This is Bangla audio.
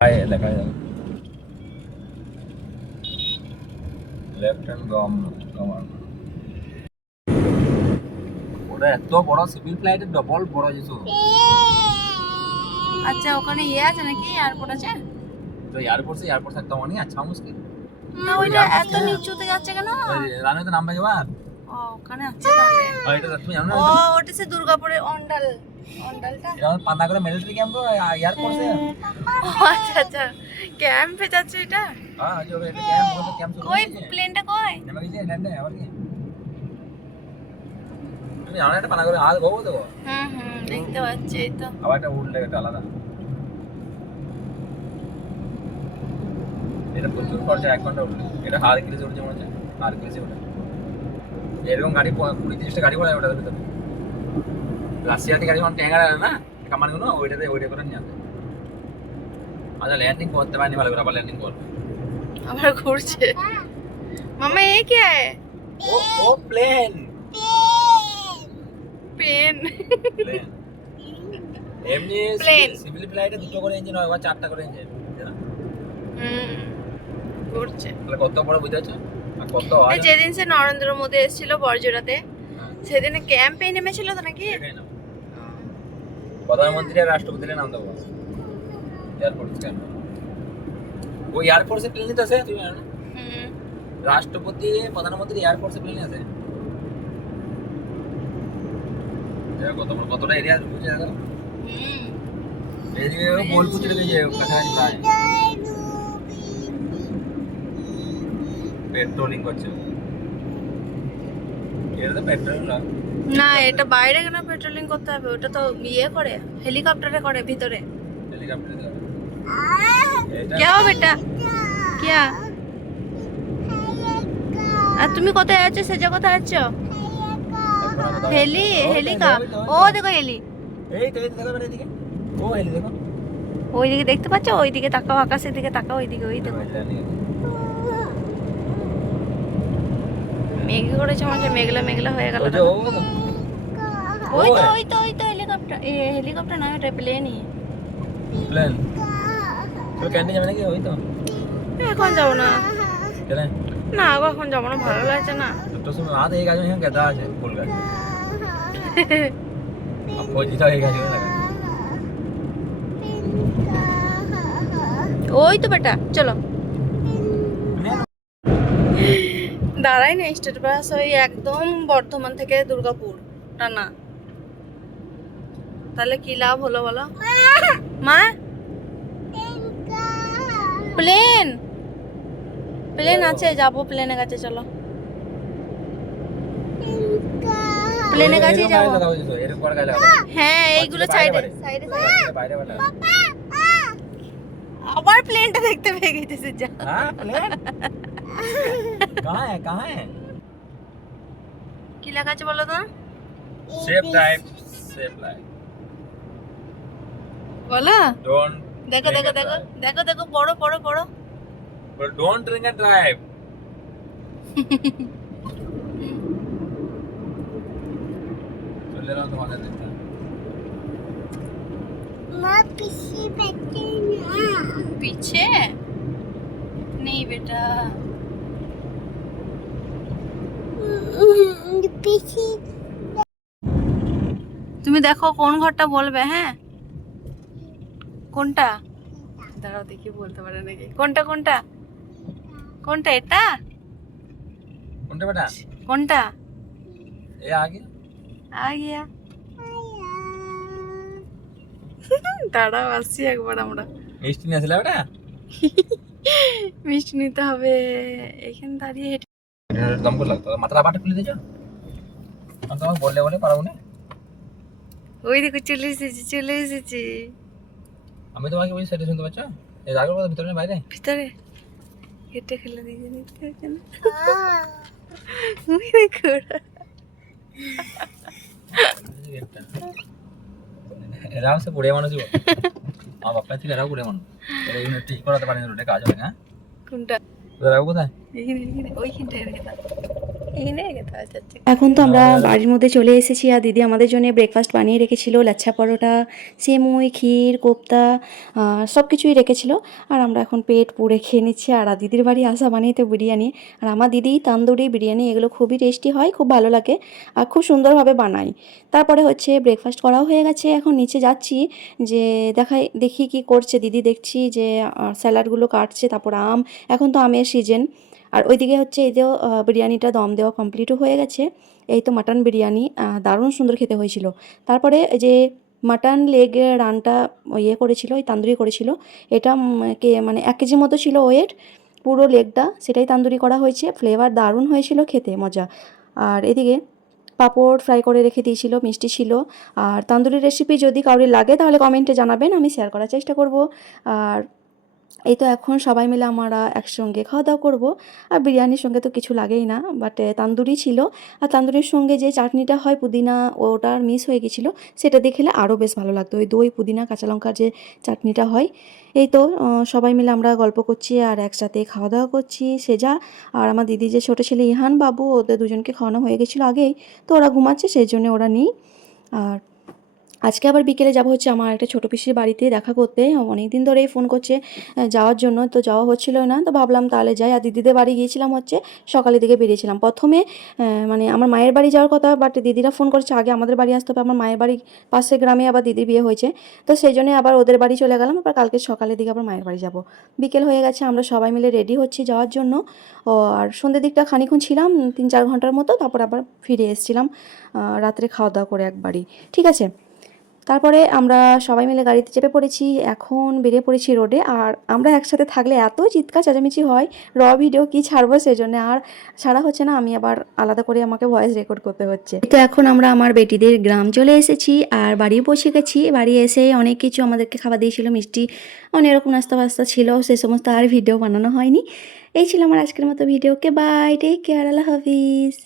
লেখা যাবে লেফট হ্যান্ড গভর্নমেন্ট। ওটা এত বড় সিভিল ফ্লাইটের ডবল বড় কিছু। আচ্ছা ওখানে আছে নাকি এয়ারপোর্ট আছে? তো এয়ারপোর্ট থাকতে মানে আচ্ছা মুশকিল না ওইটা এত নিচুতে যাচ্ছে কেন? রানওয়েতে নামবে এবার। ও ওখানে আছে তাহলে। এটা তুমি জানো না? ও ওটা সে দুর্গাপুরের অন্ডালটা। এটা পান্নাগড় মিলিটারি ক্যাম্প এয়ারপোর্ট से। আচ্ছা আচ্ছা ক্যাম্পে যাচ্ছে এটা। हां जो এটা ক্যাম্প কই প্লেনটা কই? নেমে গেছে ল্যান্ডে আবার কি তুমি জানো এটা পান্নাগড়ে আজ গো তো। দেখতে পাচ্ছি এই তো। আবার এটা উঠলে এটা আলাদা। এটা প্রচুর খরচা 1 ঘন্টা উঠলে। এটা হারকিলিসে উঠছে মনে হচ্ছে হারকিলিসে উঠে এরকম গাড়ি 20-30টা গাড়ি পড়ে ওটা ভিতরে। রাশিয়াতে গাড়ি মানে ট্যাঙ্গার আছে না কামানগুলো ওইটা করে নিয়ে আসে। আচ্ছা ল্যান্ডিং করতে পারিনি ভালো করে আবার ল্যান্ডিং করবে আবার ঘুরছে। মামা ये क्या है? ও প্লেন পেন এমনি প্লেন সিভিল ফ্লাইটে দুটো করে ইঞ্জিন হয় বা চারটা করে ইঞ্জিন ঘুরছে। তাহলে কত বড় বুঝাচ্ছ আর কত হয় যেদিন সে নরেন্দ্র মোদি এসেছিল বড়জোড়াতে সেদিন ক্যাম্পে নেমেছিল তো নাকি? প্রধানমন্ত্রী আর রাষ্ট্রপতির নাম দেবো এয়ারপোর্ট ক্যাম্প। ওই এয়ারপোর্ট से প্লেন তো আছে তুমি জানো না? রাষ্ট্রপতি প্রধানমন্ত্রী এয়ারপোর্ট से প্লেন আছে। এটা কতটা এরিয়া বুঝে দেখো। এদিকে বোলপুর চলে গেছে কাছাকাছি প্রায় পেট্রোলিং করছে। এটা তো পেট্রোলিং না এটা বাইরে কেন পেট্রোলিং করতে হবে? ওটা তো করে হেলিকপ্টারে করে ভিতরে। হেলিকপ্টারে क्या हो बेटा क्या? আর তুমি কোথায় আছো? সেজা কোথায় আছো? হেলিকা ও দেখো হেলি এই তো দেখো এদিকে ও হেলি দেখো ওইদিকে দেখতে পাচ্ছ? ওইদিকে তাকাও আকাশের দিকে তাকাও ওইদিকে ওই দেখো মেঘ করেছে মনে হচ্ছে মেঘলা মেঘলা হয়ে গেল। ওই তো হেলিকপ্টার না ওটা প্লেনই প্লেন তো ক্যান্টিন যাবে নাকি? ওই তো এখন যাবো না কেন না এখন যাবো না ভালো লাগছে না। তো তুমি আধ एक आदमी यहाँ गधा है फुल गाड़ी अब कोई जीता एक आदमी लगा ওই তো বেটা চলো দাঁড়াই না স্টেট বাস ওই একদম বর্ধমান থেকে দুর্গাপুর টানা। তাহলে কি লাভ হলো বলো? মা প্লেন আছে যাবো প্লেনের কাছে চলো প্লেনের কাছে যাবো। হ্যাঁ এইগুলো সাইডে আবার প্লেনটা দেখতে পেয়ে গেছে যা। प्लेन कहाँ है কি লেখা আছে বলো তো? सेफ ड्राइव বলো डोंट দেখো দেখো দেখো দেখো দেখো বড় বড় বড় but don't drink and drive चले रहा तुम्हारे देखता माँ पीछे बैठे ना पीछे नहीं बेटा पीछे তুমি দেখো কোন ঘরটা বলবে। হ্যাঁ কোনটা দাঁড়াও দেখি বলতে পারে নাকি কোনটা কোনটা কোনটা এটা कौन बेटा কোনটা ये आगे आ गया দাঁড়াও আসছি একবার আমরা মিষ্টি নিয়ে আসলে বেটা মিষ্টি নিতে হবে এখানে দাঁড়িয়ে হেঁটে দম করে লাগতো মাথাটা বাটা খুলে দিয়েছো আমি তোমাকে বললে পারবো না। ওই দেখো চলে এসেছি আমি তোমাকে বলছি সেটা শুনতে পাচ্ছ? এই রাগের কথা ভিতরে না বাইরে ভিতরে হেঁটে খেলে দিয়ে দেখতে পাচ্ছ না? ওই দেখো এরাও সে বুড়ে মানুষ আমার বাপ্পা থেকে এরাও বুড়ে মানুষ এরা এগুলো ঠিক করাতে পারেনি রোডে কাজ হবে না। কোনটা কোথায় এইখানে ওইখানটায় রেখে দাও এখানে খেতে যাচ্ছে। এখন তো আমরা বাড়ির মধ্যে চলে এসেছি আর দিদি আমাদের জন্য ব্রেকফাস্ট বানিয়ে রেখেছিল, লাচ্ছা পরোটা, সেমুই, ক্ষীর, কোপ্তা, সব কিছুই রেখেছিল। আর আমরা এখন পেট পুড়ে খেয়ে নিচ্ছি। আর দিদির বাড়ি আসা মানেই তো বিরিয়ানি। আর আমার দিদি তান্দুরি বিরিয়ানি এগুলো খুবই টেস্টি হয়, খুব ভালো লাগে আর খুব সুন্দরভাবে বানায়। তারপরে হচ্ছে ব্রেকফাস্ট করাও হয়ে গেছে, এখন নিচে যাচ্ছি যে দেখি কি করছে দিদি। দেখছি যে স্যালাডগুলো কাটছে, তারপর আম, এখন তো আমের সিজন। আর ওইদিকে হচ্ছে এই যে বিরিয়ানিটা দম দেওয়া কমপ্লিটও হয়ে গেছে। এই তো মাটন বিরিয়ানি, দারুণ সুন্দর খেতে হয়েছিল। তারপরে এই যে মাটন লেগ রানটা ইয়ে করেছিল, ওই তান্দুরি করেছিল। এটা মানে 1 কেজির মতো ছিল ওয়েট, পুরো লেগটা সেটাই তান্দুরি করা হয়েছে। ফ্লেভার দারুণ হয়েছিল, খেতে মজা। আর এদিকে পাঁপড় ফ্রাই করে রেখে দিয়েছিল, মিষ্টি ছিল। আর তান্দুরি রেসিপি যদি কাউরি লাগে তাহলে কমেন্টে জানাবেন, আমি শেয়ার করার চেষ্টা করব। আর এই তো এখন সবাই মিলে আমরা একসঙ্গে খাওয়া দাওয়া করবো। আর বিরিয়ানির সঙ্গে তো কিছু লাগেই না, বাট তান্দুরি ছিল। আর তান্দুরির সঙ্গে যে চাটনিটা হয় পুদিনা, ওটা মিস হয়ে গেছিলো, সেটা দিয়ে খেলে আরও বেশ ভালো লাগতো। ওই দই, পুদিনা, কাঁচা লঙ্কার যে চাটনিটা হয়। এই তো সবাই মিলে আমরা গল্প করছি আর একসাথে খাওয়া দাওয়া করছি। সেজা আর আমার দিদি যে ছোটো ছেলে ইহান বাবু, ওদের দুজনকে খাওয়ানো হয়ে গেছিলো আগেই, তো ওরা ঘুমাচ্ছে, সেই জন্য ওরা নেই। আর আজকে আবার বিকেলে যাব হচ্ছে আমার একটা ছোটো পিসির বাড়িতে দেখা করতে। অনেক দিন ধরেই ফোন করছে যাওয়ার জন্য, তো যাওয়া হচ্ছিল না, তো ভাবলাম তাহলে যাই। আর দিদিদের বাড়ি গিয়েছিলাম হচ্ছে সকালের দিকে বেরিয়েছিলাম। প্রথমে মানে আমার মায়ের বাড়ি যাওয়ার কথা, বাট দিদিরা ফোন করছে আগে আমাদের বাড়ি আসতে হবে। আমার মায়ের বাড়ি পাশের গ্রামে আবার দিদির বিয়ে হয়েছে, তো সেই জন্যই আবার ওদের বাড়ি চলে গেলাম। আবার কালকে সকালের দিকে আবার মায়ের বাড়ি যাব। বিকেল হয়ে গেছে, আমরা সবাই মিলে রেডি হচ্ছি যাওয়ার জন্য। ও আর সন্ধ্যের দিকটা খানিক্ষণ ছিলাম, 3-4 ঘন্টার মতো, তারপর আবার ফিরে এসেছিলাম রাত্রে খাওয়া দাওয়া করে একবারই। ঠিক আছে, তারপরে আমরা সবাই মিলে গাড়িতে চেপে পড়েছি, এখন বেরিয়ে পড়েছি রোডে। আর আমরা একসাথে থাকলে এত চিৎকার চেঁচামেচি হয়, ভিডিও কি ছাড়বো, সেই জন্য আর ছাড়া হচ্ছে না। আমি আবার আলাদা করে আমাকে ভয়েস রেকর্ড করতে হচ্ছে। তো এখন আমরা আমার বেটিদের গ্রাম চলে এসেছি আর বাড়িও পৌঁছে গেছি। বাড়ি এসে অনেক কিছু আমাদেরকে খাবার দিয়েছিল, মিষ্টি, অনেক রকম নাস্তা ফাস্তা ছিল, সে সমস্ত আর ভিডিও বানানো হয়নি। এই ছিল আমার আজকের মতো video. Okay bye, take care, আল্লাহ হাফিজ।